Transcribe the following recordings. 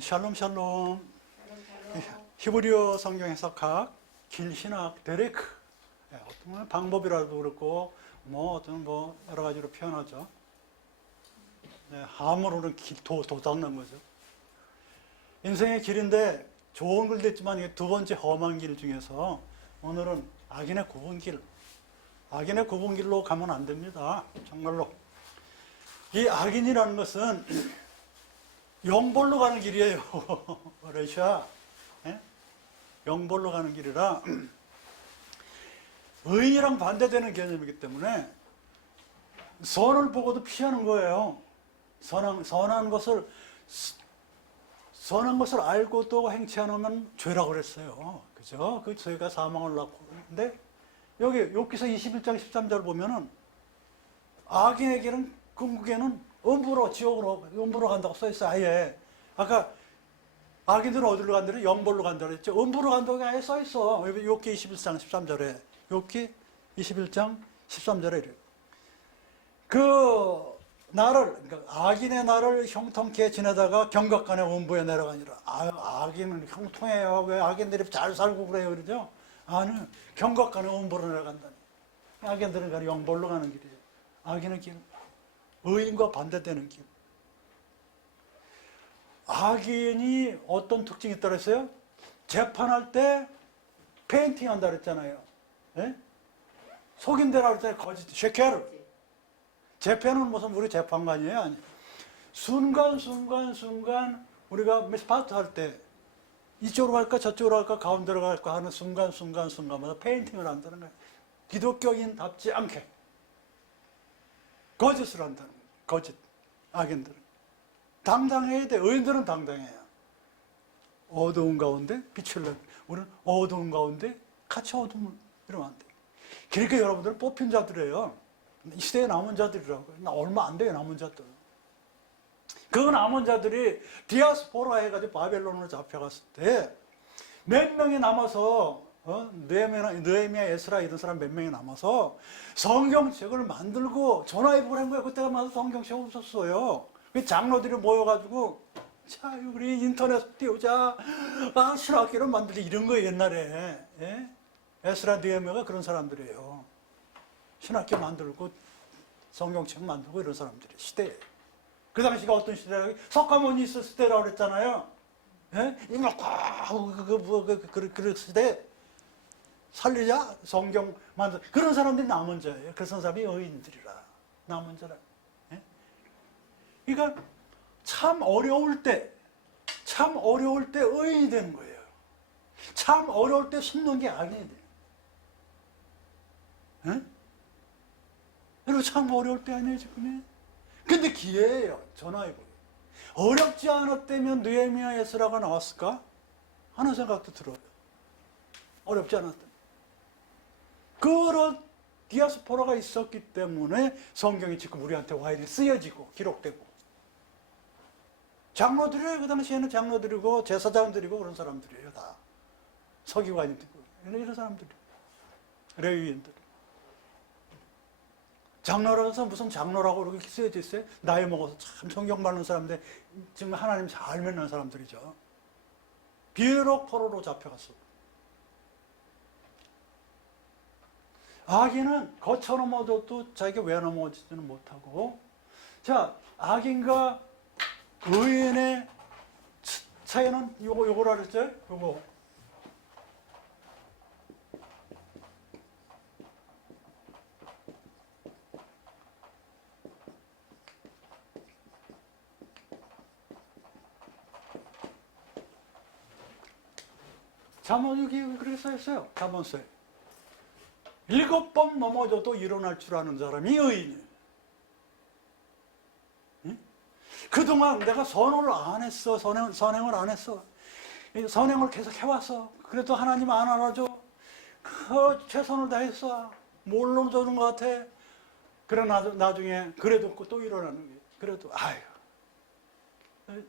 샬롬 샬롬. 히브리어 성경 해석학 길신학 데레크. 어떤 방법이라도 그렇고 어떤 여러 가지로 표현하죠. 함으로는 도닦는 거죠. 인생의 길인데 좋은 걸 됐지만 이게 두 번째 험한 길 중에서 오늘은 악인의 굽은 길. 악인의 굽은 길로 가면 안 됩니다. 정말로. 이 악인이라는 것은 영벌로 가는 길이에요. 러시아. 영벌로 가는 길이라 의인이랑 반대되는 개념이기 때문에 선을 보고도 피하는 거예요. 선한 것을 알고 또 행치 않으면 죄라고 그랬어요. 그죠? 그 죄가 사망을 낳고. 근데 여기 욥기서 21장 13절 보면은 악인에게는 궁극에는 음부로 지옥으로 음부로 간다고 써 있어요. 아예. 아까 악인들은 어디로 간다고 영벌로 간다고 했죠. 음부로 간다고 아예 써 있어. 욥기 21장 13절에. 욥기 21장 13절에 이래요. 그러니까 악인의 날을 형통케 지내다가 경각간에 음부에 내려가니라. 악인은 형통해요. 왜 악인들이 잘 살고 그래요? 그러죠? 아니, 경각간에 음부로 내려간다니. 악인들은 그냥 영벌로 가는 길이에요. 악인의 길. 의인과 반대되는 길. 악인이 어떤 특징이 있다고 했어요? 재판할 때 페인팅 한다 그랬잖아요. 속임대라고 그랬잖아요. 거짓, 쉐케르. 재판은 무슨 우리 재판관이에요? 아니. 순간 우리가 스파트 할 때 이쪽으로 갈까 저쪽으로 갈까 가운데로 갈까 하는 순간마다 페인팅을 한다는 거예요. 기독교인답지 않게 거짓을 한다는 거예요. 거짓. 악인들은. 당당해야 돼. 의인들은 당당해요. 어두운 가운데 빛을 내. 우리는 어두운 가운데 같이 어둠을 이러면 안 돼. 그러니까 여러분들은 뽑힌 자들이에요. 이 시대에 남은 자들이라고요. 나 얼마 안 돼요, 남은 자들. 그 남은 자들이 디아스포라 해가지고 바벨론으로 잡혀갔을 때 몇 명이 남아서 느헤미야, 에스라 이런 사람 몇 명이 남아서 성경책을 만들고 전화위복을 한 거예요. 그때가 마서 성경책 없었어요. 장로들이 모여가지고 자 우리 인터넷 띄우자, 신학교를 만들자 이런 거예요. 옛날에. 에스라 느헤미야가 그런 사람들이에요. 신학교 만들고 성경책 만들고 이런 사람들이 시대에. 그 당시가 어떤 시대라고? 석가모니 있었을 때라고 그랬잖아요. 그 시대 살리자 성경 만들 그런 사람들이 남은 자예요. 그런 사람이 의인들이라 남은 자라. 그러니까 참 어려울 때 의인이 되는 거예요. 참 어려울 때 숨는 게 악인이 돼요. 그리고 참 어려울 때 아니에요 지금이. 근데 기회예요. 전화해보세요. 어렵지 않았다면 느헤미야 에스라가 나왔을까 하는 생각도 들어요. 어렵지 않았다면. 그런 디아스포라가 있었기 때문에 성경이 지금 우리한테 와이드 쓰여지고 기록되고. 장로들이에요. 그 당시에는 장로들이고 제사장들이고 그런 사람들이에요. 다 서기관이고 이런 사람들이. 레위인들. 장로라서 무슨 장로라고 그렇게 쓰여져 있어요? 나이 먹어서 참 성경 바르는 사람인데 지금 하나님 잘 믿는 사람들이죠. 비록 포로로 잡혀갔어. 악인은 거쳐 넘어져도 자기가 왜 넘어지지는 못하고. 자, 악인과 의인의 차이는 요거라 그랬죠? 요거. 잠언 여기 그렇게 써있어요. 잠언서에. 7번 넘어져도 일어날 줄 아는 사람이 의인이에요. 응? 그동안 내가 선을 안 했어. 선행을 안 했어. 선행을 계속 해왔어. 그래도 하나님 안 알아줘. 최선을 다했어. 뭘로 주는 것 같아. 그러나 나중에 그래도 또 일어나는 게. 그래도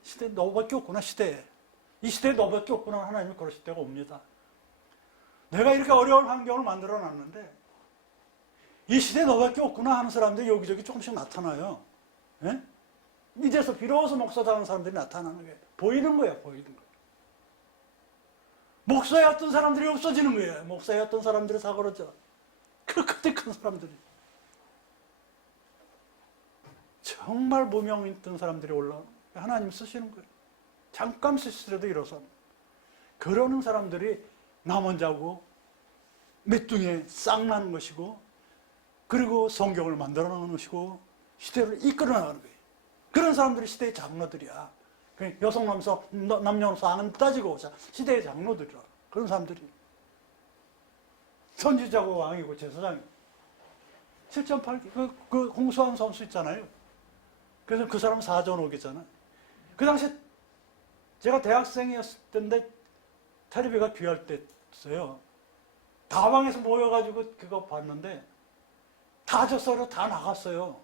시대에 너밖에 없구나. 시대에. 이 시대에 너밖에 없구나. 하나님이 그러실 때가 옵니다. 내가 이렇게 어려운 환경을 만들어 놨는데 이 시대에 너밖에 없구나 하는 사람들이 여기저기 조금씩 나타나요. 이제서 비로소 목사다운 사람들이 나타나는 거예요. 보이는 거예요. 보이는 거예요. 목사였던 사람들이 없어지는 거예요. 목사였던 사람들이 사그러져. 그때 큰 사람들이. 정말 무명 있던 사람들이 올라오는 거예요. 하나님 쓰시는 거예요. 잠깐 쓰시더라도 일어서. 그러는 사람들이 나 먼저 하고 메뚜기에 싹 나는 것이고, 그리고 성경을 만들어 놓는 것이고, 시대를 이끌어 나가는 거예요. 그런 사람들이 시대의 장로들이야. 여성, 남녀노소 안 따지고 시대의 장로들이라. 그런 사람들이. 선지자고 왕이고 제사장이고. 7.8기, 그 홍수환 선수 있잖아요. 그래서 그 사람 사전옥이잖아요. 그 당시에 제가 대학생이었을 때인데 텔레비가 귀할 때였어요. 다방에서 모여가지고 그거 봤는데 다 졌어요. 다 나갔어요.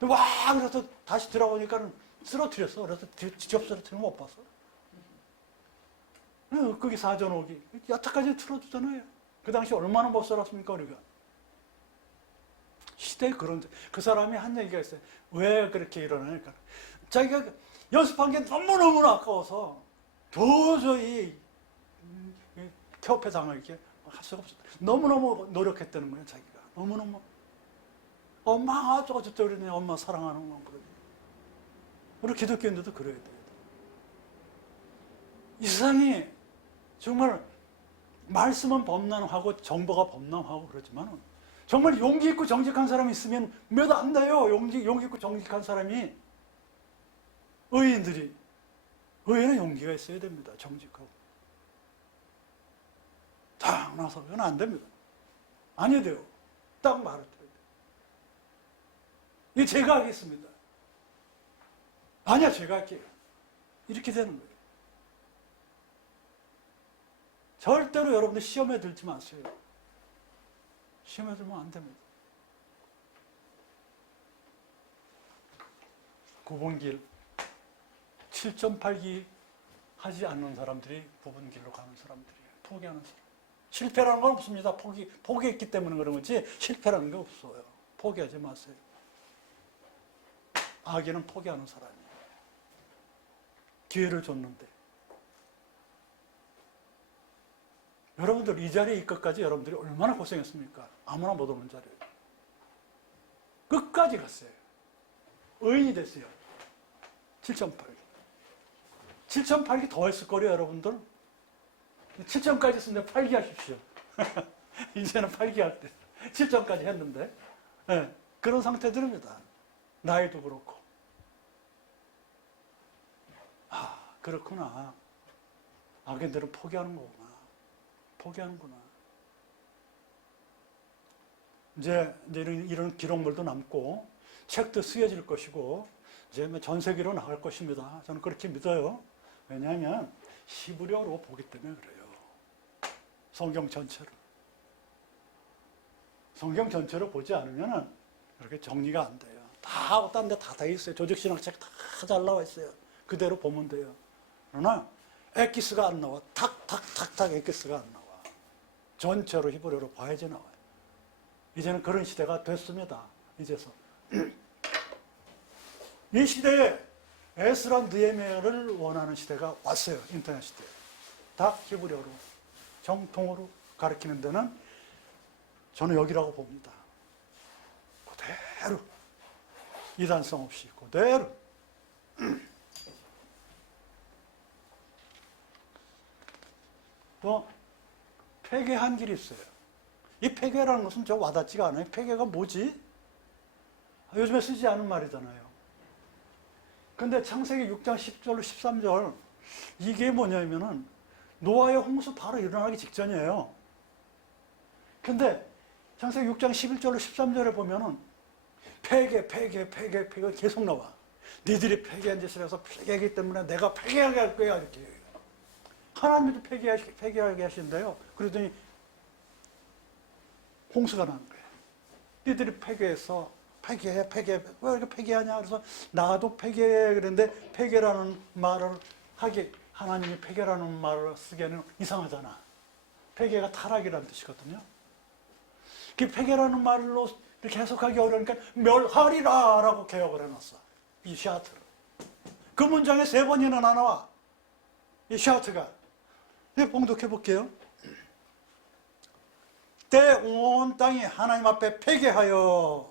와, 그래서 다시 들어보니까 쓰러뜨렸어. 그래서 직접 쓰러뜨리면 못 봤어. 거기 사전옥이 여태까지 틀어주잖아요. 그 당시 얼마나 못 살았습니까, 우리가. 시대에 그런, 그 사람이 한 얘기가 있어요. 왜 그렇게 일어나니까. 자기가 연습한 게 너무너무 아까워서 도저히 협회 당하게 할 수가 없었다. 너무너무 노력했다는 거예요, 자기가. 너무너무. 엄마 어쩌고 저쩌고 그러니 엄마 사랑하는 거 그러니. 우리 기독교인들도 그래야 돼요. 이 세상이 정말 말씀은 범람하고 정보가 범람하고 그러지만 정말 용기 있고 정직한 사람이 있으면 몇 안 돼요. 용기 있고 정직한 사람이. 의인들이. 의인은 용기가 있어야 됩니다. 정직하고. 딱 나서면 안 됩니다. 아니야 돼요. 딱 말을 드려야 돼요. 이게 제가 하겠습니다. 아니야, 제가 할게요. 이렇게 되는 거예요. 절대로 여러분들 시험에 들지 마세요. 시험에 들면 안 됩니다. 9번 길, 7.8기 하지 않는 사람들이 9번 길로 가는 사람들이에요. 포기하는 사람. 실패라는 건 없습니다. 포기했기 때문에 그런 거지 실패라는 게 없어요. 포기하지 마세요. 악인은 포기하는 사람이에요. 기회를 줬는데. 여러분들 이 자리에 이끝까지 여러분들이 얼마나 고생했습니까? 아무나 못 오는 자리에. 끝까지 갔어요. 의인이 됐어요. 7.8기. 7.8기 더 했을 거예요, 여러분들. 7점까지 했는데 8기 하십시오. 이제는 8기 할 때. 7점까지 했는데. 네, 그런 상태들입니다. 나이도 그렇고. 아, 그렇구나. 악인들은 포기하는 거구나. 포기하는구나. 이제 이런 기록물도 남고, 책도 쓰여질 것이고, 이제 전 세계로 나갈 것입니다. 저는 그렇게 믿어요. 왜냐하면 히브리어로 보기 때문에 그래요. 성경 전체로. 성경 전체로 보지 않으면 그렇게 정리가 안 돼요. 다, 딴 데 다 있어요. 조직신학책 다 잘 나와 있어요. 그대로 보면 돼요. 그러나 엑기스가 안 나와. 탁 엑기스가 안 나와. 전체로 히브리어로 봐야지 나와요. 이제는 그런 시대가 됐습니다. 이제서. 이 시대에 에스라 느헤미야를 원하는 시대가 왔어요. 인터넷 시대에. 다 히브리어로 정통으로 가르치는 데는 저는 여기라고 봅니다. 그대로 이단성 없이 그대로 또 폐괴한 길이 있어요. 이 폐괴라는 것은 저 와닿지가 않아요. 폐괴가 뭐지? 요즘에 쓰지 않은 말이잖아요. 근데 창세기 6장 10절, 13절 이게 뭐냐면은 노아의 홍수 바로 일어나기 직전이에요. 근데 창세기 6장 11절로 13절에 보면은 폐괴가 계속 나와. 니들이 폐괴한 짓을 해서 폐괴하기 때문에 내가 폐괴하게 할 거야. 이렇게. 하나님도 폐괴하게 하신대요. 그러더니 홍수가 나는 거예요. 니들이 폐괴해서 폐괴해. 왜 이렇게 폐괴하냐? 그래서 나도 폐괴해. 그런데 폐괴라는 말을 하기, 하나님이 폐괴라는 말을 쓰기에는 이상하잖아. 폐괴가 타락이라는 뜻이거든요. 그 폐괴라는 말로 이렇게 해석하기 어려우니까 멸하리라 라고 개혁을 해놨어. 이 샤트. 그 문장에 3번이나 나와. 이 샤트가. 봉독해 볼게요. 때 온 땅이 하나님 앞에 폐개하여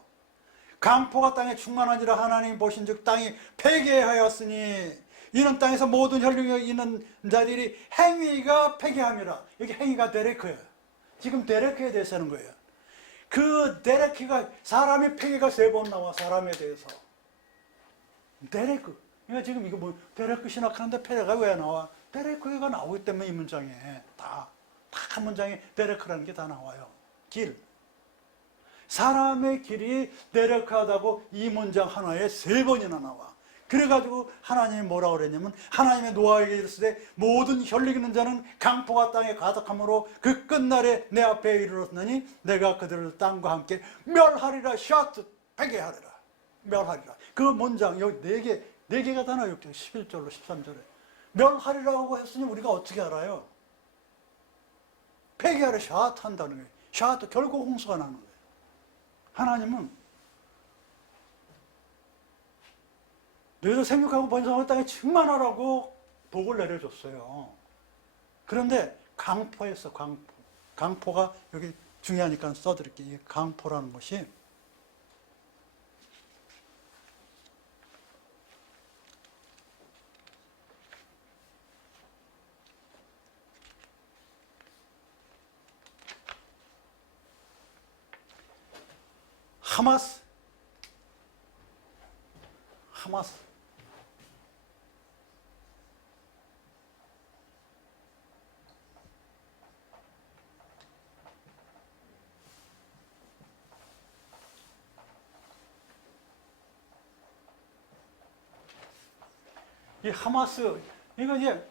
강포가 땅에 충만하니라 하나님 보신즉 땅이 폐개하였으니 이는 땅에서 모든 혈육이 있는 자들이 행위가 폐개함이라. 여기 행위가 데레크예요. 지금 데레크에 대해서 하는 거예요. 그 데레크가 사람의 폐개가 3번 나와. 사람에 대해서 데레크. 그러니까 지금 이거 뭐 데레크 신학하는데 폐개가 왜 나와? 데레크가 나오기 때문에 이 문장에 다 한 문장에 데레크라는 게 다 나와요. 길. 사람의 길이 데레크하다고 이 문장 하나에 3번이나 나와. 그래가지고 하나님이 뭐라고 그랬냐면 하나님의 노아에게 이르시되 모든 혈육 있는 자는 강포가 땅에 가득함으로 그 끝날에 내 앞에 이르렀느니 내가 그들을 땅과 함께 멸하리라. 샤트 폐개하리라. 멸하리라. 그 문장 여기 4개가 다 나와요. 11절로 13절에 멸하리라고 했으니 우리가 어떻게 알아요? 폐개하려 샤트 한다는 거예요. 샤트 결국 홍수가 나는 거예요. 하나님은 너희들 생육하고 번성하는 땅에 충만하라고 복을 내려줬어요. 그런데 강포에서 강포가 여기 중요하니까 써드릴게요. 이 강포라는 것이 하마스. 이 하마스, 이거 이제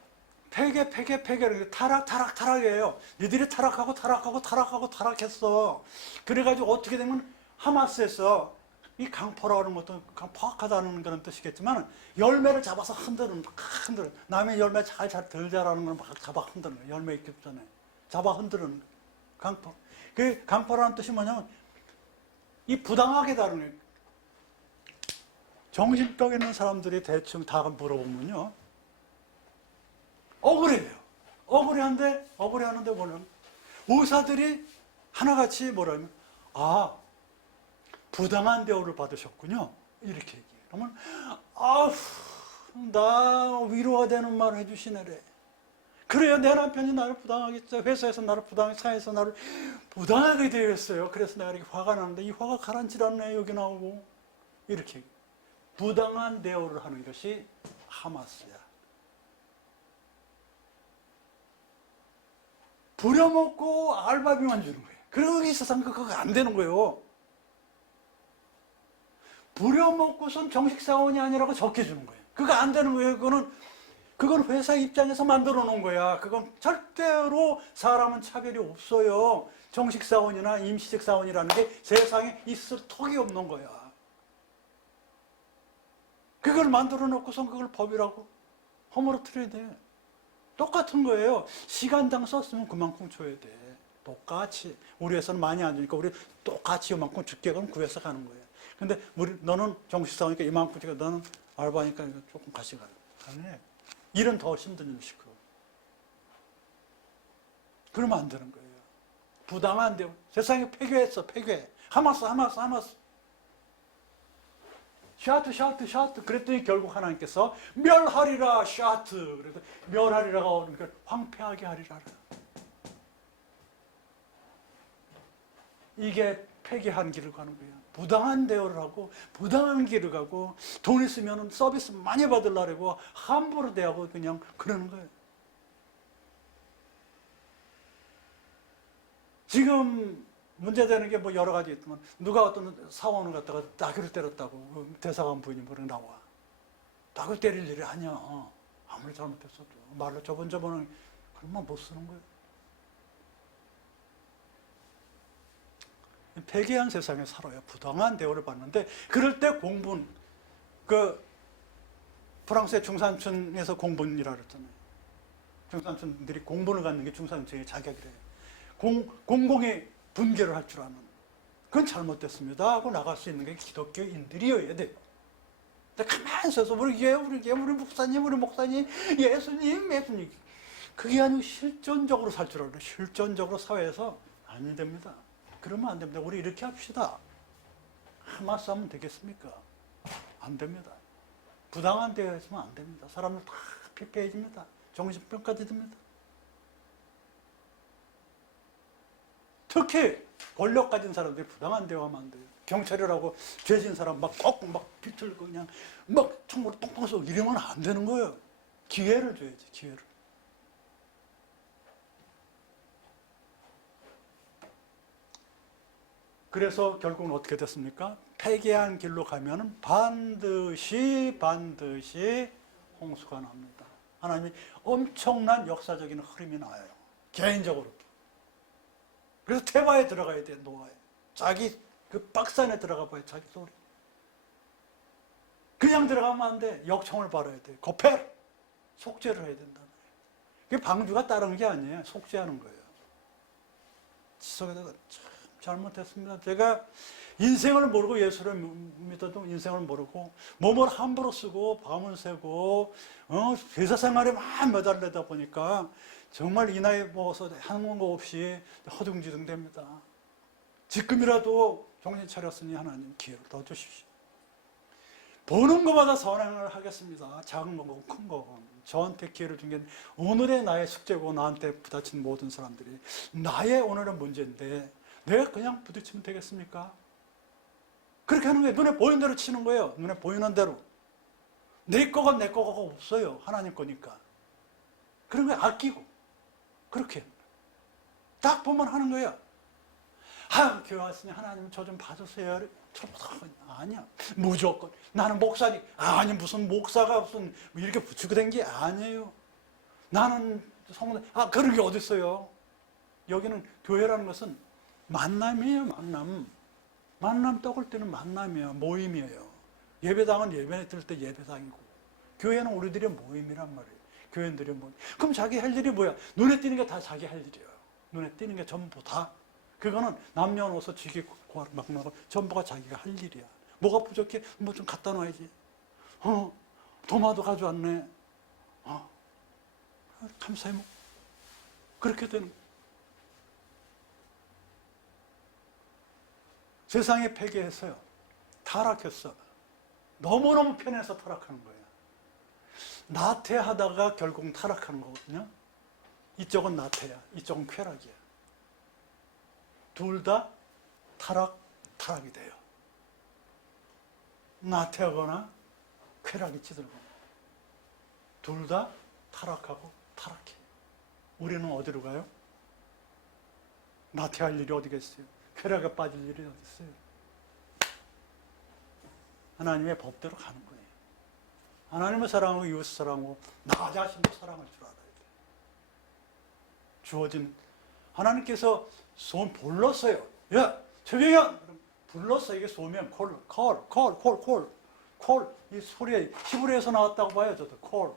폐개, 타락이에요. 니들이 타락했어. 그래가지고 어떻게 되면 하마스에서 이 강포라고 하는 것도 파악하다는 그런 뜻이겠지만 열매를 잡아서 흔드는. 남의 열매 덜 자라는 걸 막 잡아 흔드는 거예요. 열매 있기 전에 잡아 흔드는 강포. 그 강포라는 뜻이 뭐냐면 이 부당하게 다루는 거예요. 정신병 있는 사람들이 대충 다 물어보면요, 억울해요. 억울해하는데 뭐냐면 의사들이 하나같이 뭐라면 부당한 대우를 받으셨군요. 이렇게 얘기해요. 그러면 나 위로가 되는 말을 해주시네래. 그래요. 내 남편이 나를 부당하게 했어요. 회사에서 나를 부당하게, 사회에서 나를 부당하게 대했어요. 그래서 내가 이렇게 화가 나는데 이 화가 가라앉질 않네. 여기 나오고. 이렇게 얘기해요. 부당한 대우를 하는 것이 하마스야. 부려먹고 알바비만 주는 거예요. 그러기 있어서는 그거 안 되는 거예요. 부려먹고선 정식사원이 아니라고 적게 주는 거예요. 그거 안 되는 거예요. 그건 회사 입장에서 만들어 놓은 거야. 그건 절대로 사람은 차별이 없어요. 정식사원이나 임시직 사원이라는 게 세상에 있을 턱이 없는 거야. 그걸 만들어 놓고선 그걸 법이라고 허물어뜨려야 돼. 똑같은 거예요. 시간당 썼으면 그만큼 줘야 돼. 똑같이. 우리 회사는 많이 안 주니까 우리 똑같이 이만큼 줄게. 그럼 그 회사 가는 거예요. 근데 너는 정식사원이니까 이만큼 주니까 너는 알바니까 조금 같이 가요. 일은 더 힘든 일 시켜. 그러면 안 되는 거예요. 부당한 대우. 세상에 폐괴했어. 하마스. 샤트. 그랬더니 결국 하나님께서 멸하리라. 샤트. 그래서 멸하리라가 오니까 황폐하게 하리라. 이게 폐기한 길을 가는 거예요. 부당한 대우를 하고 부당한 길을 가고 돈 있으면 서비스 많이 받으려고 함부로 대하고 그냥 그러는 거예요. 지금 문제되는 게 뭐 여러 가지 있지만 누가 어떤 사원을 갖다가 나귀를 때렸다고 대사관 부인이 뭐라고 나와. 나귀 때릴 일이 아니야. 아무리 잘못했어도 말로 저번은 그러면 못 쓰는 거예요. 폐기한 세상에 살아요. 부당한 대우를 받는데 그럴 때 공분, 프랑스의 중산층에서 공분이라고 그랬잖아요. 중산층들이 공분을 갖는 게 중산층의 자격이래요. 공공의 분개를 할 줄 아는. 그건 잘못됐습니다 하고 나갈 수 있는 게 기독교인들이어야 돼요. 근데 가만히 서서 우리 목사님, 예수님. 그게 아니고 실존적으로 살 줄 알아요. 실존적으로 사회에서 안 됩니다. 그러면 안 됩니다. 우리 이렇게 합시다. 하마스 하면 되겠습니까? 안 됩니다. 부당한 대우했으면 안 됩니다. 사람들 다 피폐해집니다. 정신병까지 듭니다. 특히 권력 가진 사람들이 부당한 대우하면 안 돼요. 경찰이라고 죄진 사람 막 비틀고 그냥 막 총으로 똥똥 쏘고 이러면 안 되는 거예요. 기회를 줘야지, 기회를. 그래서 결국은 어떻게 됐습니까? 폐기한 길로 가면은 반드시 홍수가 납니다. 하나님이 엄청난 역사적인 흐름이 나요. 개인적으로. 그래서 테마에 들어가야 돼, 노아에. 자기 그 박스 안에 들어가 봐야 자기 소리. 그냥 들어가면 안 돼. 역청을 바라야 돼. 고패! 속죄를 해야 된다. 그게 방주가 따르는 게 아니에요. 속죄하는 거예요. 지속에다가 참 잘못했습니다. 제가 인생을 모르고 예수를 믿어도 인생을 모르고 몸을 함부로 쓰고 밤을 새고 회사 생활에 막 매달리다 보니까 정말 이 나이 먹어서 하는 거 없이 허둥지둥 됩니다. 지금이라도 정신 차렸으니 하나님 기회를 더 주십시오. 보는 것마다 선행을 하겠습니다. 작은 거고 큰 거고. 저한테 기회를 준 게 오늘의 나의 숙제고 나한테 부딪힌 모든 사람들이 나의 오늘의 문제인데 내가 그냥 부딪히면 되겠습니까? 그렇게 하는 거예요. 눈에 보이는 대로 치는 거예요. 눈에 보이는 대로. 내 거가 없어요. 하나님 거니까. 그런 거 아끼고 그렇게 딱 보면 하는 거예요. 교회 왔으니 하나님 저 좀 봐주세요. 아니야. 무조건. 나는 목사니. 아니 무슨 목사가 무슨 이렇게 붙이고 된 게 아니에요. 나는 성도. 그런 게 어디 있어요. 여기는 교회라는 것은 만남이에요. 만남 떡을 때는 만남이에요. 모임이에요. 예배당은 예배 드릴 때 예배당이고 교회는 우리들의 모임이란 말이에요. 교회들의 모임. 그럼 자기 할 일이 뭐야? 눈에 띄는 게 다 자기 할 일이에요. 눈에 띄는 게 전부 다. 그거는 남녀노소 지기 막 나고 전부가 자기가 할 일이야. 뭐가 부족해? 뭐 좀 갖다 놔야지. 도마도 가져왔네. 감사해. 뭐. 그렇게 되는 거예요. 세상에 폐기했어요. 타락했어. 너무너무 편해서 타락하는 거예요. 나태하다가 결국 타락하는 거거든요. 이쪽은 나태야. 이쪽은 쾌락이야. 둘 다 타락이 돼요. 나태하거나 쾌락이 찌들거나. 둘 다 타락하고 타락해. 우리는 어디로 가요? 나태할 일이 어디겠어요? 쾌락에 빠질 일이 어디 있어요? 하나님의 법대로 가는 거예요. 하나님을 사랑하고 이웃을 사랑하고 나 자신도 사랑할 줄 알아야 돼요. 주어진 하나님께서 소원 불렀어요. 야, 최경현! 불렀어. 이게 소명, 콜. 이 소리에 히브리에서 나왔다고 봐요. 저도 콜.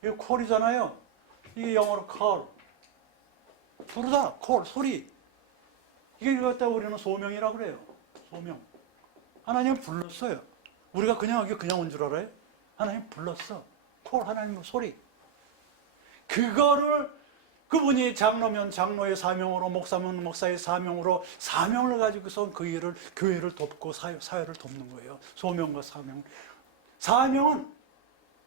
이게 콜이잖아요. 이게 영어로 콜. 부르다, 콜, 소리. 이게 갖다 우리는 소명이라고 그래요. 소명. 하나님 불렀어요. 우리가 그냥 온 줄 알아요? 하나님 불렀어. 콜, 하나님 소리. 그거를 그분이 장로면 장로의 사명으로, 목사면 목사의 사명으로 사명을 가지고서 그 일을, 교회를 돕고 사회를 돕는 거예요. 소명과 사명. 사명은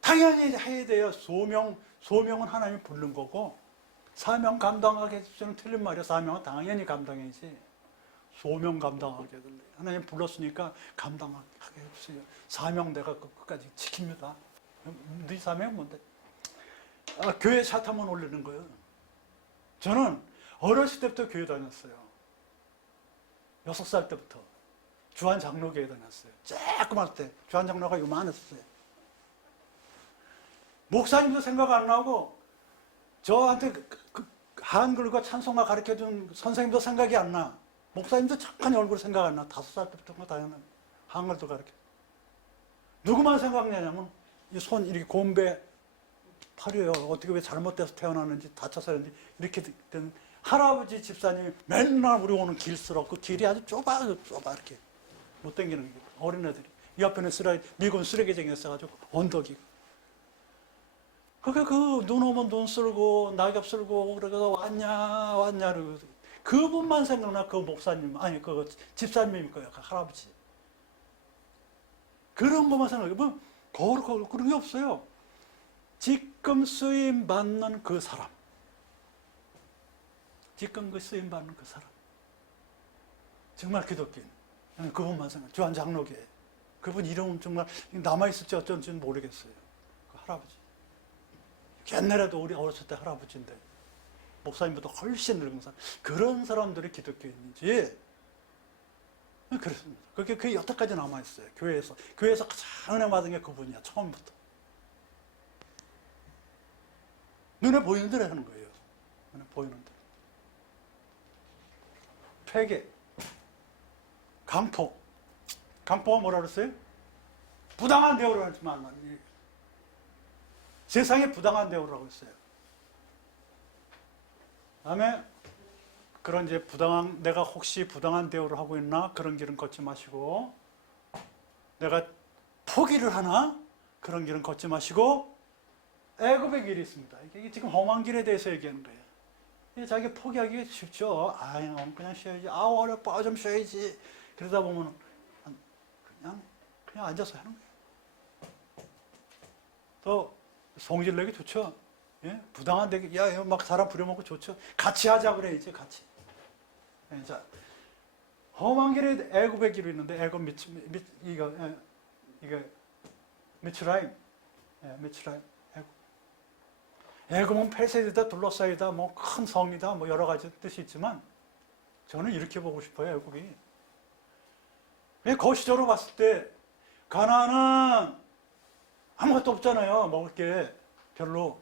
당연히 해야 돼요. 소명은 하나님이 부른 거고, 사명 감당하게 해주시는 틀린 말이야. 사명은 당연히 감당해야지. 소명 감당하게 해달래. 하나님 불렀으니까 감당하게 해주세요. 사명 내가 끝까지 지킵니다. 네 사명은 뭔데? 교회 샷하면 올리는 거예요. 저는 어렸을 때부터 교회 다녔어요. 6살 때부터. 주한장로교회 다녔어요. 조그만 때 주한장로가 요만했어요. 목사님도 생각 안 나고 저한테 한글과 찬송가 가르쳐준 선생님도 생각이 안 나. 목사님도 착한 얼굴 생각 안 나. 5살 때부터 다녔는데 한글도 가르쳐. 누구만 생각나냐면 이 손 이렇게 곰배 팔이에요. 어떻게 왜 잘못돼서 태어났는지 다쳐서 했는지 이렇게 된 할아버지 집사님이 맨날 우리 오는 길스럽고 길이 아주 좁아 이렇게 못 당기는 게 어린애들이 옆에는 미군 쓰레기장이었어가지고 언덕이. 그러니까 그 눈 오면 눈 쓸고 낙엽 쓸고 그래서 왔냐 그러고 그분만 생각나. 그 목사님 아니 그 집사님일 거예요. 그 할아버지. 그런 것만 생각해. 뭐 거룩하고 그런 게 없어요. 지금 쓰임 받는 그 사람. 지금 그 쓰임 받는 그 사람. 정말 기독교인. 그분만 생각. 주한 장로교회. 그분 이름은 정말 남아있을지 어쩐지는 모르겠어요. 그 할아버지. 옛날에도 우리 어렸을 때 할아버지인데 목사님보다 훨씬 늙은 사람. 그런 사람들이 기독교인이지. 그렇습니다. 그게 여태까지 남아있어요. 교회에서. 교회에서 가장 은혜 받은 게 그분이야. 처음부터. 눈에 보이는 대로 하는 거예요. 눈에 보이는 대로. 폐계. 강포. 강포가 뭐라 그랬어요? 부당한 대우를 하지 말라. 세상에 부당한 대우라고 했어요. 다음에 그런 이제 내가 혹시 부당한 대우를 하고 있나? 그런 길은 걷지 마시고, 내가 포기를 하나? 그런 길은 걷지 마시고, 애굽의 길이 있습니다. 이게 지금 험한 길에 대해서 얘기하는 거예요. 자기 포기하기 쉽죠. 그냥 쉬어야지. 어렵다. 좀 쉬어야지. 그러다 보면 그냥 앉아서 하는 거예요. 또 성질내기 좋죠. 예? 부당한 데기, 막 사람 부려먹고 좋죠. 같이 하자 그래야지, 같이. 예, 자, 험한 길에 애굽의 길이 있는데, 애굽 미츠라임. 예, 미츠라임. 애굽은 폐쇄되다, 둘러싸이다, 뭐 큰 성이다, 뭐 여러 가지 뜻이 있지만, 저는 이렇게 보고 싶어요, 애굽이. 거시적으로 봤을 때, 가나안은 아무것도 없잖아요, 먹을 게. 별로.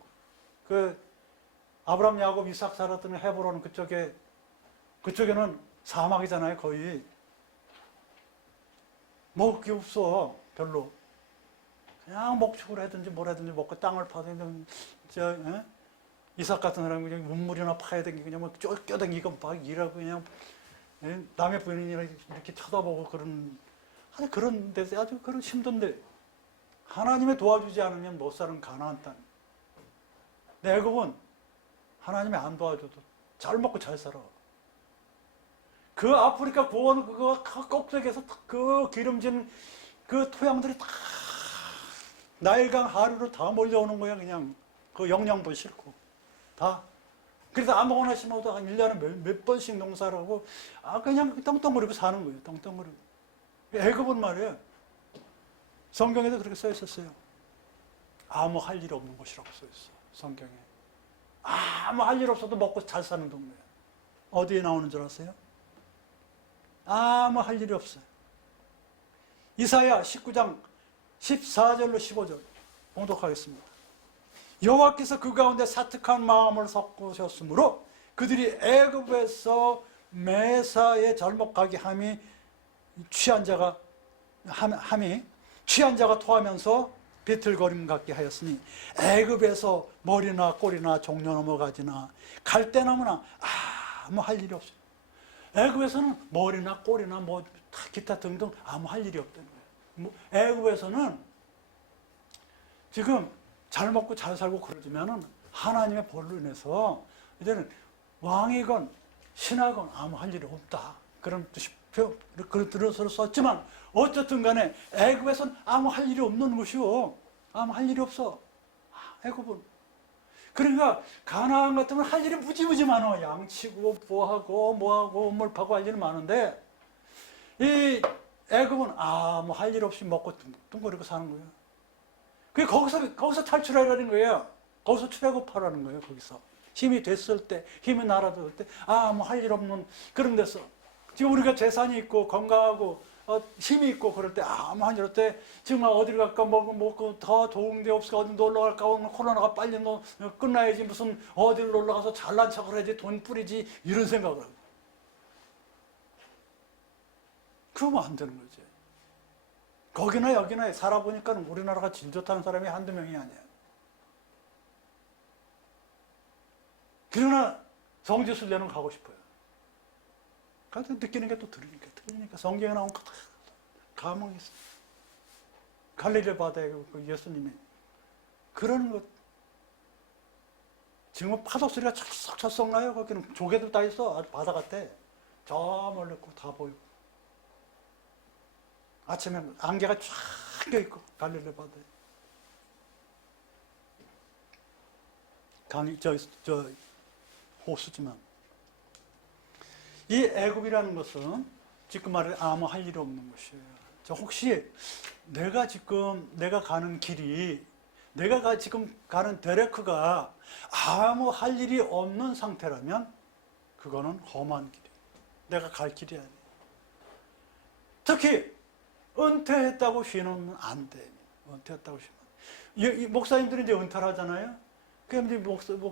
아브람, 야곱, 이삭 살았던 헤브론 그쪽에는 사막이잖아요, 거의. 먹을 게 없어, 별로. 그냥 목축을 하든지 뭘 하든지 먹고 땅을 파든, 이삭 같은 사람은 그냥 문물이나 파야 되기 그냥 막 쫓겨다니고 막 일하고 그냥 남의 부인이랑 이렇게 쳐다보고 그런 데서 아주 그런 힘든데 하나님의 도와주지 않으면 못 사는 가나안 땅. 애굽은 하나님이 안 도와줘도 잘 먹고 잘 살아. 그 아프리카 고원 그거 꼭대기에서 그 기름진 그 토양들이 다 나일강 하류로 다 몰려오는 거야. 그냥 그 영양분 싣고 다. 그래서 아무거나 심어도 한 1년에 몇 번씩 농사를 하고 그냥 떵떵거리고 사는 거예요. 떵떵거리고. 애굽은 말이에요. 성경에도 그렇게 써 있었어요. 아무 할 일 없는 곳이라고 써 있어. 성경에. 아무 할 일 없어도 먹고 잘 사는 동네예요. 어디에 나오는 줄 아세요? 아무 할 일이 없어요. 이사야 19장 14절로 15절 봉독하겠습니다. 여호와께서 그 가운데 사특한 마음을 섞으셨으므로 그들이 애굽에서 메사에 잘못하게 함이 취한 자가 토하면서 비틀거림 같게 하였으니 애굽에서 머리나 꼬리나 종려 넘어가지나 갈대나무나 아무 할 일이 없어요. 애굽에서는 머리나 꼬리나 뭐 기타 등등 아무 할 일이 없다는 거예요. 애굽에서는 지금 잘 먹고 잘 살고 그러지만은 하나님의 벌로 인해서 이제는 왕이건 신하건 아무 할 일이 없다. 그런 뜻이 그런 뜻으로 썼지만 어쨌든 간에 애굽에서는 아무 할 일이 없는 것이요. 아무 할 일이 없어. 애굽은. 그러니까 가나안 같으면 할 일이 무지무지 많아. 양치고 뭐하고 뭘 파고 할 일이 많은데 이 애굽은 아무 할 일 없이 먹고 뚱거리고 사는 거예요. 그게 거기서 탈출하라는 거예요. 거기서 출애굽하라는 거예요. 거기서 힘이 됐을 때, 힘이 날아들 때 아무 할 일 없는 그런 데서 지금 우리가 재산이 있고 건강하고 힘이 있고 그럴 때 아무 할 일 없을 때 정말 어디를 갈까 먹고 더 좋은 데 없을까 어디 놀러 갈까 코로나가 빨리 끝나야지 무슨 어디를 놀러 가서 잘난 척을 해야지 돈 뿌리지 이런 생각을 하고 그러면 안 되는 거지. 거기나 여기나 살아보니까 우리나라가 질 좋다는 사람이 한두 명이 아니야. 그러나 성지순례는 가고 싶어요. 가서 느끼는 게 또 들으니까 성경에 나온 거 다 감흥이 있어. 갈릴리 바다에 그 예수님이 그러는 것. 지금은 파도 소리가 철썩철썩 나요. 거기는 조개들 다 있어. 아주 바다 같아. 저 멀리 다 보이고. 아침에 안개가 쫙 껴있고 갈릴리 바다에. 강이 저 호수지만 이 애굽이라는 것은 지금 말해 아무 할 일이 없는 것이에요. 저 혹시 내가 가는 길이 내가 지금 가는 데레크가 아무 할 일이 없는 상태라면 그거는 험한 길이에요. 내가 갈 길이 아니에요. 특히 은퇴했다고 쉬는 안 돼. 은퇴했다고 쉬면 목사님들이 이제 은퇴를 하잖아요. 그럼 이제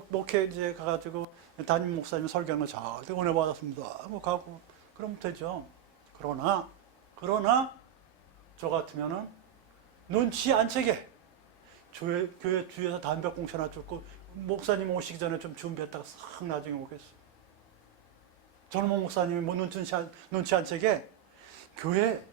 목회 이제 가가지고 담임 목사님 설교하는 거 잘 은혜 받았습니다 하고 가고 그러면 되죠. 그러나 저 같으면은 눈치 안 채게 교회 주위에서 담배 꽁초나 줍고 목사님 오시기 전에 좀 준비했다가 싹 나중에 오겠어. 젊은 목사님이 뭐 눈치 안 채게 교회.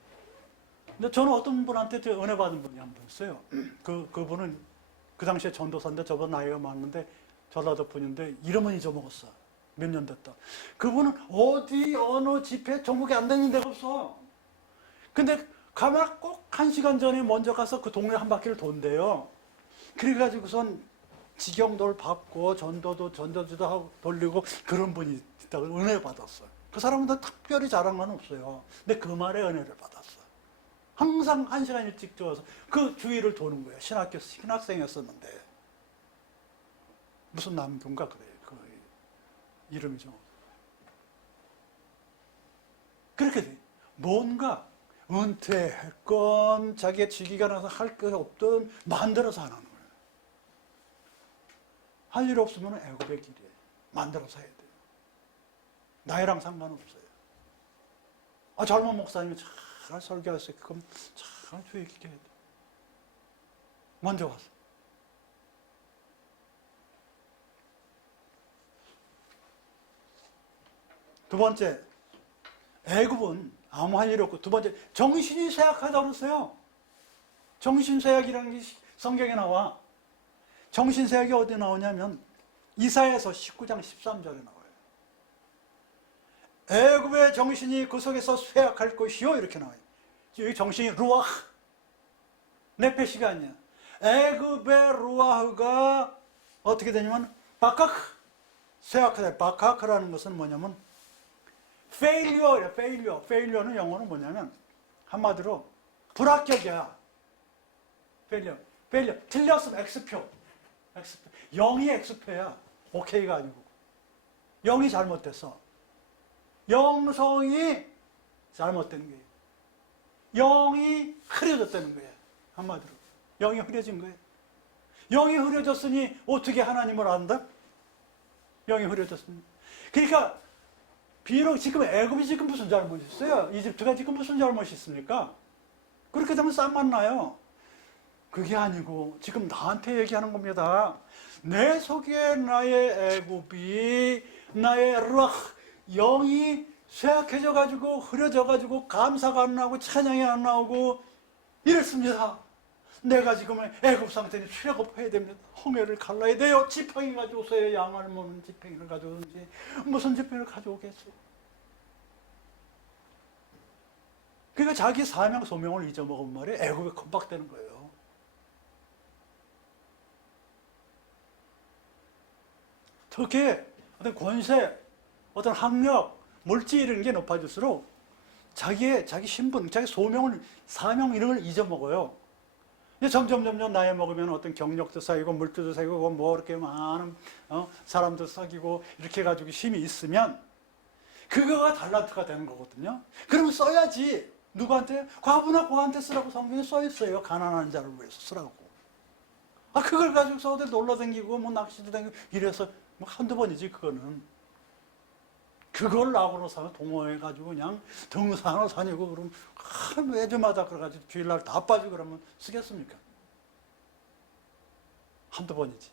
근데 저는 어떤 분한테 은혜 받은 분이 한 분 있어요. 그분은 그 당시에 전도사인데 저보다 나이가 많은데 전라도 분인데 이름은 잊어먹었어. 몇 년 됐다. 그분은 어느 집회 전국에 안 다니는 데가 없어. 근데 가면 꼭 1시간 전에 먼저 가서 그 동네 한 바퀴를 돈대요. 그래가지고선 직영도를 받고 전도지도 하고 돌리고 그런 분이 있다고 은혜 받았어요. 그 사람은 특별히 잘한 건 없어요. 근데 그 말에 은혜를 받았어. 항상 1시간 일찍 들어와서 그 주위를 도는 거예요. 신학생이었었는데. 무슨 남교인가 그래요. 그 이름이죠. 그렇게 돼. 뭔가 은퇴했건 자기의 직위가 나서 할 것 없든 만들어서 하는 거예요. 할 일 없으면 애굽의 길이에요. 만들어서 해야 돼요. 나이랑 상관없어요. 젊은 목사님이 잘 설교했어요. 그럼 잘 주의 깊게 해야 돼. 먼저 가서. 두 번째, 애굽은 아무 할 일 없고, 두 번째, 정신이 쇠약하다고 그랬어요. 정신쇠약이라는 게 성경에 나와. 정신쇠약이 어디 나오냐면 이사야서 19장 13절에 나와요. 애굽의 정신이 그 속에서 쇠약할 것이요 이렇게 나와요. 여기 정신이 루아흐, 네페시가 아니야. 애굽의 루아흐가 어떻게 되냐면 바카크, 쇠약하다. 바카크라는 것은 뭐냐면 failure. failure는 영어는 뭐냐면 한마디로 불합격이야. failure. 틀렸으면 X표. 0이 X표야. 오케이가 아니고. 0이 잘못됐어. 영성이 잘못된 거예요. 0이 흐려졌다는 거예요. 한마디로. 0이 흐려진 거예요. 0이 흐려졌으니 어떻게 하나님을 안다? 0이 흐려졌으니. 그러니까 비록 지금 애굽이 지금 무슨 잘못이 있어요? 이집트가 지금 무슨 잘못이 있습니까? 그렇게 되면 쌈만 나요. 그게 아니고 지금 나한테 얘기하는 겁니다. 내 속에 나의 애굽이 나의 루아흐 영이 쇠약해져가지고 흐려져가지고 감사가 안 나오고 찬양이 안 나오고 이랬습니다. 내가 지금 애굽 상태니 출애굽해야 됩니다. 홍해를 갈라야 돼요. 지팡이 가져오세요. 양을 먹는 지팡이를 가져오든지 무슨 지팡이를 가져오겠어요. 그러니까 자기 사명 소명을 잊어먹은 말에 애굽에 겁박되는 거예요. 특히 어떤 권세, 어떤 학력, 물질 이런 게 높아질수록 자기 신분, 자기 소명을, 사명 이런 걸 잊어먹어요. 점점 나이 먹으면 어떤 경력도 쌓이고 물질도 쌓이고 뭐 이렇게 많은 사람도 사귀고 이렇게 해가지고 힘이 있으면 그거가 달란트가 되는 거거든요. 그러면 써야지. 누구한테? 과부나 고한테 쓰라고 성경에 써 있어요. 가난한 자를 위해서 쓰라고. 그걸 가지고서 어디 놀러 다니고 뭐 낚시도 다니고 이래서 뭐 한두 번이지 그거는. 그걸 나고로 사면 동호해가지고 그냥 등산을 다니고 그러면 매주마다 그래가지고 주일날 다 빠지고 그러면 쓰겠습니까? 한두 번이지.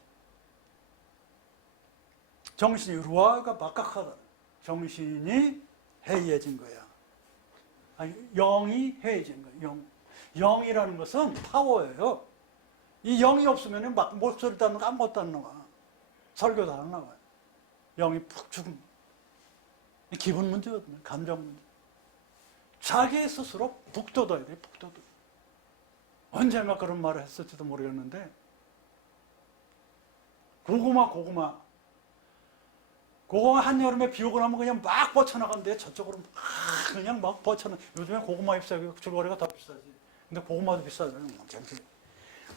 정신이 루아가 막각하다. 정신이 해이해진 거야. 아니, 영이 해이해진 거야. 영이라는 것은 파워예요. 이 영이 없으면 막 목소리도 안 나고 아무것도 안 나와. 설교도 안 나와요. 영이 푹 죽음. 기분 문제거든요. 감정 문제. 자기 스스로 북돋아야 돼요. 북돋아. 언젠가 그런 말을 했을지도 모르겠는데 고구마 한여름에 비 오고 나면 그냥 막 뻗쳐나간대. 저쪽으로 그냥 막 뻗쳐나. 요즘에 고구마 잎사귀 줄거리가 더 비싸지. 근데 고구마도 비싸잖아요.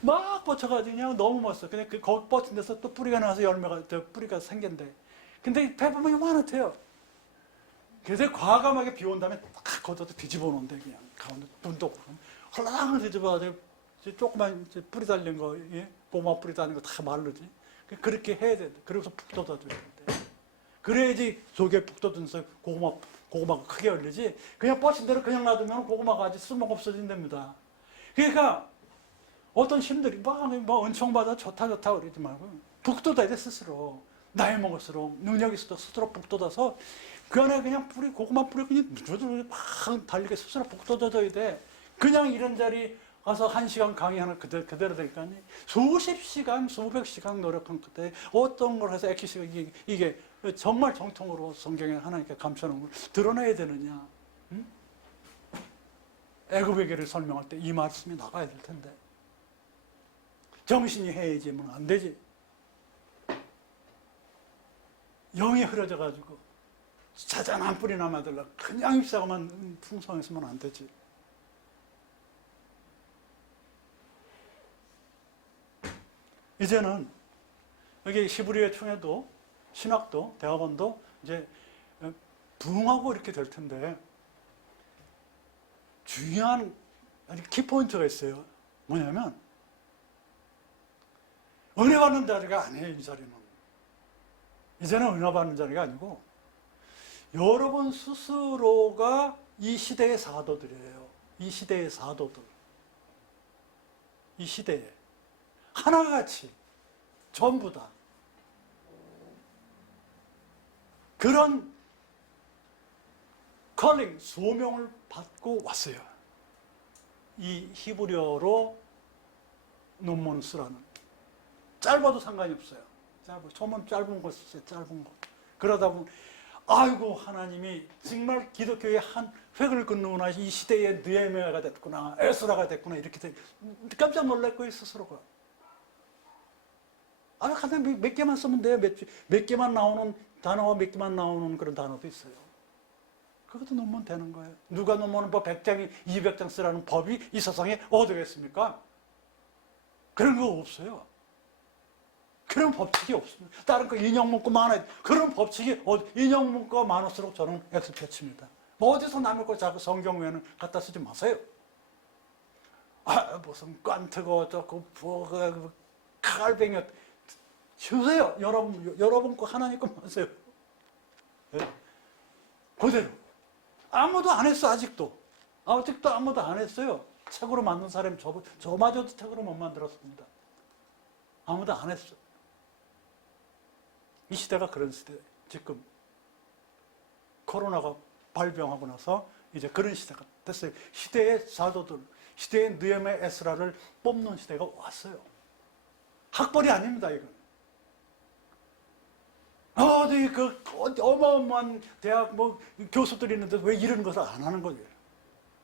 막 뻗쳐가지고 그냥 너무 멋있어. 근데 거기 뻗친 데서 또 뿌리가 나와서 열매가, 뿌리가 생긴대. 근데 폐부분이 요만하대요. 그래서 과감하게 비 온 다음에 딱 걷어도 뒤집어 놓은데 그냥 가운데 눈도 헐랑을 뒤집어가지고 조그만 뿌리 달린 거, 예? 고구마 뿌리 달린 거 다 마르지. 그렇게 해야 돼. 그래서 푹 돋아줘야 돼. 그래야지 속에 푹 돋으면서 고구마가 크게 열리지. 그냥 뻗친 대로 그냥 놔두면 고구마가 아주 쓸모가 없어진답니다. 그러니까 어떤 힘들이 뭐 은총받아 좋다 그러지 말고 푹 돋아야 돼. 스스로 나이 먹을수록 능력이 있어도 스스로 푹 돋아서 그 안에 그냥 고구마 뿌리 그냥 팍 달리게 스스로 푹 돋아줘야 돼. 그냥 이런 자리 가서 1시간 강의하는 그대로 될 거 아니. 수십 시간, 수백 시간 노력한 그때 어떤 걸 해서 액기스가 이게 정말 정통으로 성경에 하나님께 감춰놓은 걸 드러내야 되느냐. 응? 애굽의 길을 설명할 때 이 말씀이 나가야 될 텐데. 정신이 해이지면 안 되지. 영이 흐려져가지고 자잔한 뿌리나 만들라 그냥 잎사과만 풍성했으면 안 되지. 이제는 여기 히브리어 총회도 신학도 대학원도 이제 부흥하고 이렇게 될 텐데 중요한 키포인트가 있어요. 뭐냐면 은혜 받는 자리가 아니에요. 이 자리는 이제는 은혜 받는 자리가 아니고 여러분 스스로가 이 시대의 사도들이에요. 이 시대의 사도들. 이 시대에 하나같이 전부 다 그런 컬링, 소명을 받고 왔어요. 이 히브리어로 논문 쓰라는. 짧아도 상관이 없어요. 소문 짧은 거 쓰세요. 짧은 거. 그러다 보면 아이고 하나님이 정말 기독교의 한 획을 긋는구나. 이 시대의 느헤미야가 됐구나. 에스라가 됐구나. 이렇게 깜짝 놀랄 거예요. 스스로가. 그냥 몇 개만 쓰면 돼요. 몇 개만 나오는 단어와 몇 개만 나오는 그런 단어도 있어요. 그것도 논문 되는 거예요. 누가 논문을 100장이 200장 쓰라는 법이 이 세상에 어디겠습니까? 그런 거 없어요. 그런 법칙이 없습니다. 다른 거 인용 문구 많아요. 그런 법칙이 인용 문구가 많을수록 저는 X표치입니다. 뭐 어디서 남의 거 자꾸 성경 외에는 갖다 쓰지 마세요. 무슨 깐트고 어쩌고 칼뱅이 주세요. 여러분 거 하나님 거 마세요. 네? 그대로. 아무도 안 했어. 아직도 아무도 안 했어요. 책으로 만든 사람이 저마저도 책으로 못 만들었습니다. 아무도 안 했어. 이 시대가 그런 시대. 지금 코로나가 발병하고 나서 이제 그런 시대가 됐어요. 시대의 사도들, 시대의 느헤미야 에스라를 뽑는 시대가 왔어요. 학벌이 아닙니다, 이건. 어디 어마어마한 대학 교수들이 있는데 왜 이런 것을 안 하는 거예요?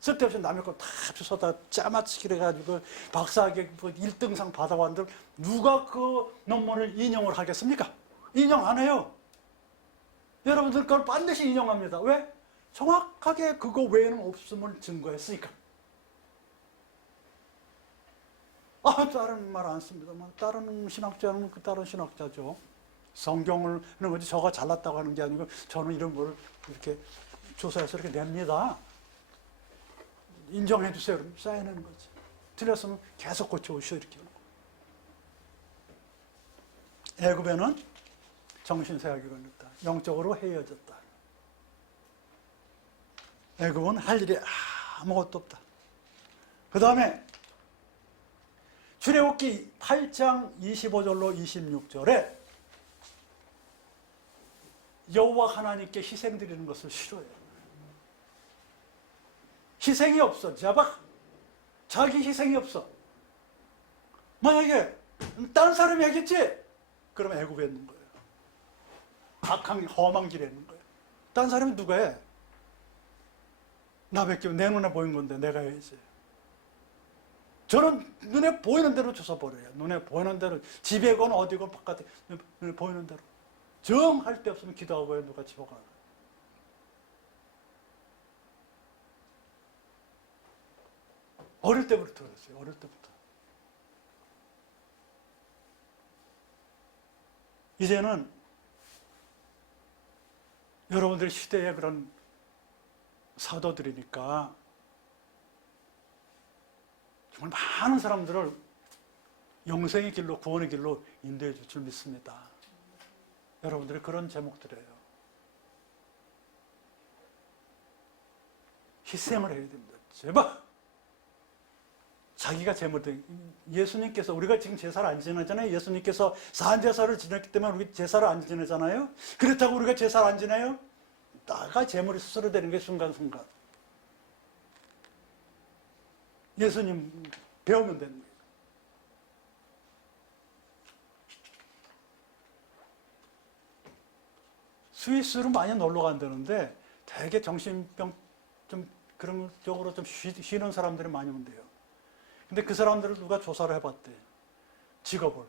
쓸데없이 남의 거 다 주워다 짜맞추기를 해가지고 박사학위 1등상 받아왔는데 누가 그 논문을 인용을 하겠습니까? 인용 안 해요. 여러분들 그걸 반드시 인용합니다. 왜? 정확하게 그거 외에는 없음을 증거했으니까. 다른 말 안 씁니다. 다른 신학자는 다른 신학자죠. 성경을 하는 거지 저가 잘났다고 하는 게 아니고 저는 이런 걸 이렇게 조사해서 이렇게 냅니다. 인정해 주세요. 그럼 쌓여내는 거지. 틀렸으면 계속 고쳐오시오. 이렇게. 애굽에는 정신세약이 걸렸다. 영적으로 헤어졌다. 애굽은 할 일이 아무것도 없다. 그 다음에 출애굽기 8장 25절로 26절에 여호와 하나님께 희생 드리는 것을 싫어해요. 희생이 없어. 자기 희생이 없어. 만약에 다른 사람이 하겠지? 그러면 애굽에 있는 거예요. 악한 험한 길에 있는 거예요. 다른 사람이 누가 해? 나밖에 내 눈에 보인 건데 내가 해야지. 저는 눈에 보이는 대로 주워버려요. 눈에 보이는 대로 집에건 어디건 바깥에 눈에 보이는 대로. 정할 데 없으면 기도하고요. 누가 집어가. 어릴 때부터 그랬어요. 어릴 때부터. 이제는 여러분들 시대의 그런 사도들이니까 정말 많은 사람들을 영생의 길로, 구원의 길로 인도해 줄 줄 믿습니다. 여러분들의 그런 제목들이에요. 희생을 해야 됩니다. 제발! 자기가 제물들, 예수님께서, 우리가 지금 제사를 안 지내잖아요. 예수님께서 산제사를 지냈기 때문에 우리 제사를 안 지내잖아요. 그렇다고 우리가 제사를 안 지내요? 나가 제물이 스스로 되는 게 순간순간. 예수님 배우면 되는 거예요. 스위스로 많이 놀러 간다는데 되게 정신병 좀 그런 쪽으로 좀 쉬는 사람들이 많이 온대요. 근데 그 사람들을 누가 조사를 해봤대. 직업을.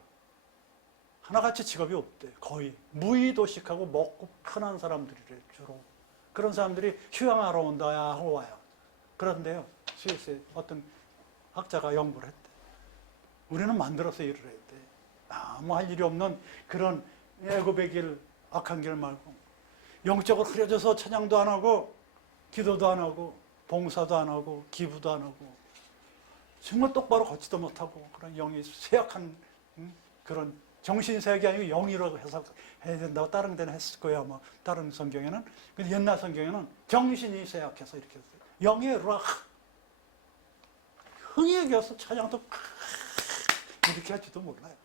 하나같이 직업이 없대. 거의. 무의도식하고 먹고 편한 사람들이래, 주로. 그런 사람들이 휴양하러 온다야 하고 와요. 그런데요, 스위스에 어떤 학자가 연구를 했대. 우리는 만들어서 일을 해야 돼. 아무 할 일이 없는 그런 애굽의 길, 악한 길 말고. 영적으로 흐려져서 찬양도 안 하고, 기도도 안 하고, 봉사도 안 하고, 기부도 안 하고, 정말 똑바로 걷지도 못하고 그런 영이 쇠약한 그런 정신세약이 아니고 영이라고 해석해야 된다고 다른 데는 했을 거예요. 아마 다른 성경에는. 근데 옛날 성경에는 정신이 쇠약해서 이렇게 했어요. 영의 락 흥에 겨서 찬양도 이렇게 할지도 몰라요.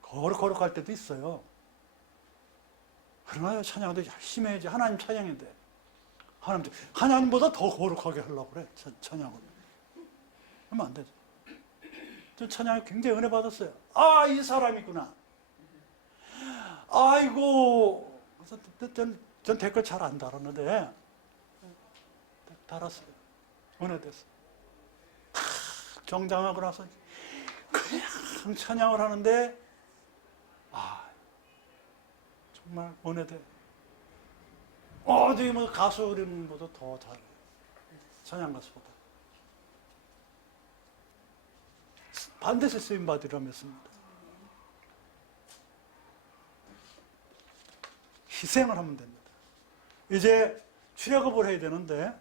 거룩할 때도 있어요. 그러나 찬양도 열심히 해야지. 하나님 찬양인데 하나님보다 더 거룩하게 하려고 그래. 찬양을. 그러면 안 되죠. 전 찬양에 굉장히 은혜 받았어요. 아, 이 사람이구나. 아이고. 그래서 전 댓글 잘 안 달았는데 달았어요. 은혜 됐어요. 정장하고 나서 그냥 찬양을 하는데 정말 은혜 돼. 어디 뭐 가수 이런 것도 더 잘해요. 찬양 가수보다. 반드시 쓰임받으리라 믿습니다. 희생을 하면 됩니다. 이제 출애굽을 해야 되는데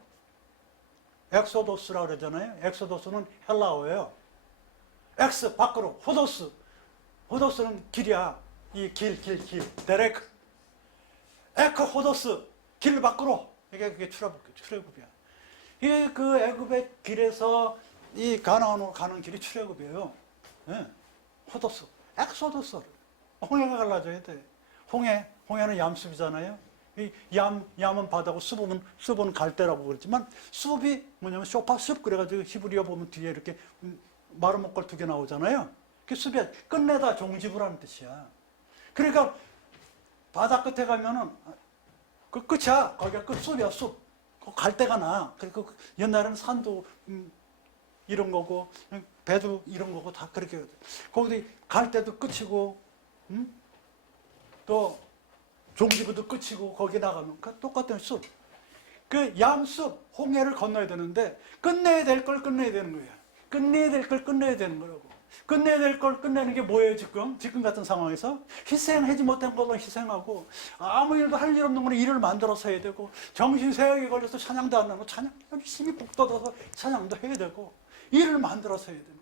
엑소도스라고 그러잖아요. 엑소도스는 헬라어예요. 엑스 밖으로, 호도스. 호도스는 길이야. 이 길. 데레크. 에크 호도스. 길 밖으로. 이게 출애굽이야. 이게 그 애굽의 길에서 이 가나안으로 가는 길이 출애굽이에요. 네. 호도스, 엑소도스를 홍해가 갈라져야 돼. 홍해는 얌숲이잖아요. 이 ям은 바다고 숲은 갈대라고 그랬지만 숲이 뭐냐면 쇼파 숲 그래가지고 히브리어 보면 뒤에 이렇게 마른 목걸 2개 나오잖아요. 그 숲이 끝내다 종지부라는 뜻이야. 그러니까 바다 끝에 가면은 그 끝이야. 거기가 끝 숲이야 숲. 갈대가 나. 그리고 옛날에는 산도 이런 거고 배도 이런 거고 다 그렇게 거기 갈 때도 끝이고 또 종지부도 끝이고 거기 나가면 똑같은 숲. 그 ям숲 홍해를 건너야 되는데 끝내야 될 걸 끝내야 되는 거예요. 끝내야 될 걸 끝내야 되는 거라고. 끝내야 될 걸 끝내는 게 뭐예요 지금 같은 상황에서? 희생하지 못한 걸로 희생하고 아무 일도 할 일 없는 거는 일을 만들어서 해야 되고 정신세약에 걸려서 찬양도 안 하고 찬양 열심히 북돋아서 찬양도 해야 되고 일을 만들어서 해야 되는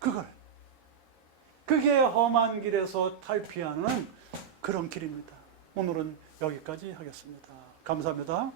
거예요. 그게 험한 길에서 탈피하는 그런 길입니다. 오늘은 여기까지 하겠습니다. 감사합니다.